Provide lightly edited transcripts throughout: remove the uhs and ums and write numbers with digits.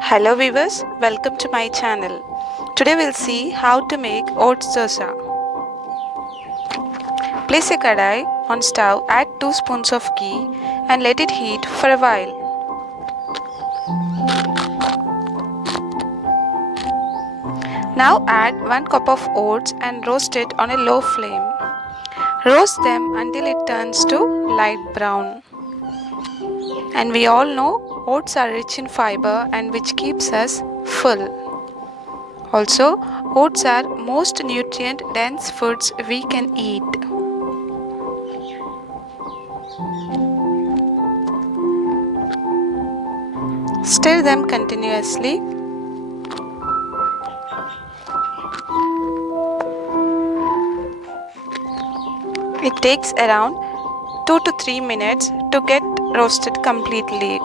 Hello viewers, welcome to my channel. Today we'll see how to make oats dosa. Place a kadai on stove, add 2 spoons of ghee and let it heat for a while. Now add 1 cup of oats and roast it on a low flame. Roast them until it turns to light brown. And we all know oats are rich in fiber and which keeps us full. Also, oats are most nutrient dense foods we can eat. Stir them continuously. It takes around 2 to 3 minutes to get roasted completely.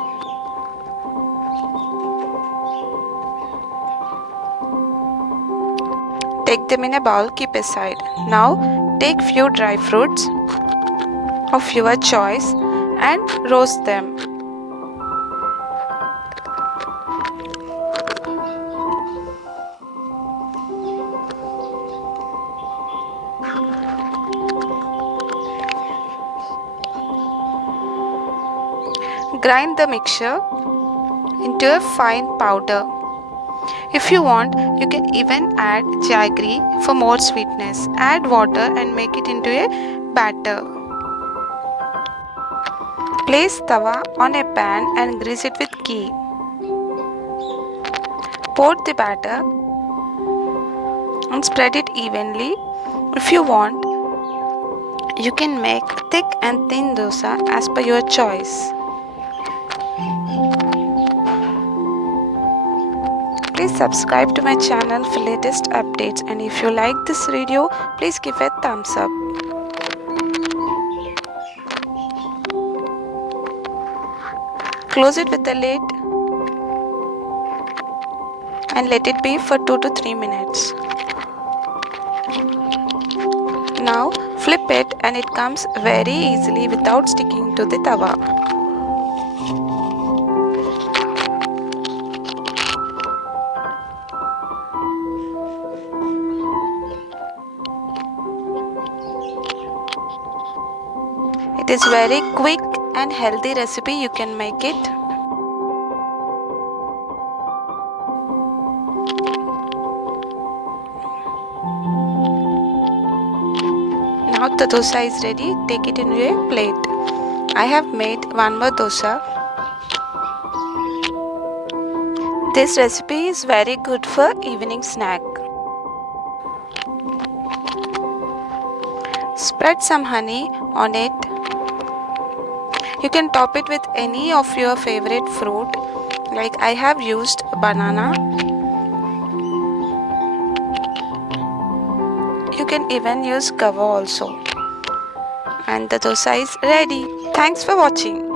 Take them in a bowl, keep aside. Now take few dry fruits of your choice and roast them. Grind the mixture into a fine powder. If you want, you can even add jaggery for more sweetness. Add water and make it into a batter. Place tawa on a pan and grease it with ghee. Pour the batter and spread it evenly. If you want, you can make thick and thin dosa as per your choice. Please subscribe to my channel for latest updates, and if you like this video, please give a thumbs up. Close it with the lid and let it be for 2 to 3 minutes. Now flip it and it comes very easily without sticking to the tawa. It is very quick and healthy recipe, you can make it. Now the dosa is ready, take it into a plate. I have made one more dosa. This recipe is very good for evening snack. Spread some honey on it. You can top it with any of your favorite fruit, like I have used banana. You can even use guava also. And the dosa is ready. Thanks for watching.